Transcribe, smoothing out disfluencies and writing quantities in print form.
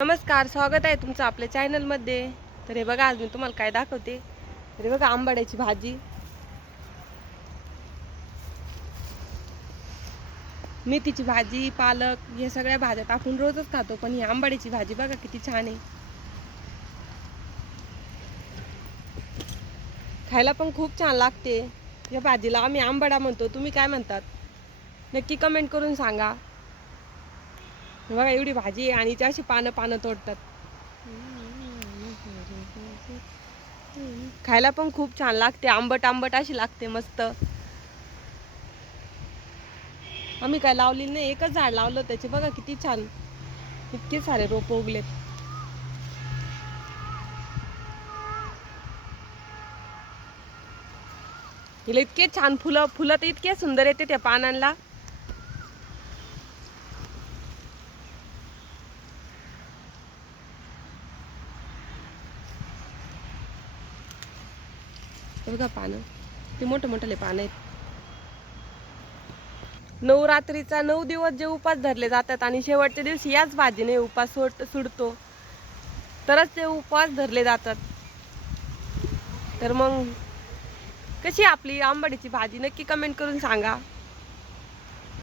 नमस्कार, स्वागत आहे तुमचं आपल्या चॅनलमध्ये. तर हे बघा, आज मी तुम्हाला काय दाखवते. तर हे बघा, आंबाड्याची भाजी, मेथीची भाजी, पालक, हे सगळ्या भाज्या टाकून रोजच खातो, पण ही आंबाड्याची भाजी बघा किती छान आहे. खायला पण खूप छान लागते. या भाजीला आम्ही आंबाडा म्हणतो, तुम्ही काय म्हणतात नक्की कमेंट करून सांगा. हे बघा, एवढी भाजी आहे आणि हिची अशी पानं पानं तोडतात. खायला पण खूप छान लागते, आंबट आंबट अशी लागते मस्त. आम्ही काय लावलेली नाही, एकच झाड लावलं, त्याचे बघा किती छान, इतके सारे रोप उगलेत. हिला इतके छान फुलं फुलं तर इतके सुंदर येते त्या पानांना. बघा पानं, ते मोठे मोठे पानं आहेत. नवरात्रीचा 9 दिवस जे उपास धरले जातात आणि शेवटच्या दिवशी याच भाजीने उपास सुडतो, तरच ते उपवास धरले जातात. तर मग कशी आपली आंबाडीची भाजी नक्की कमेंट करून सांगा.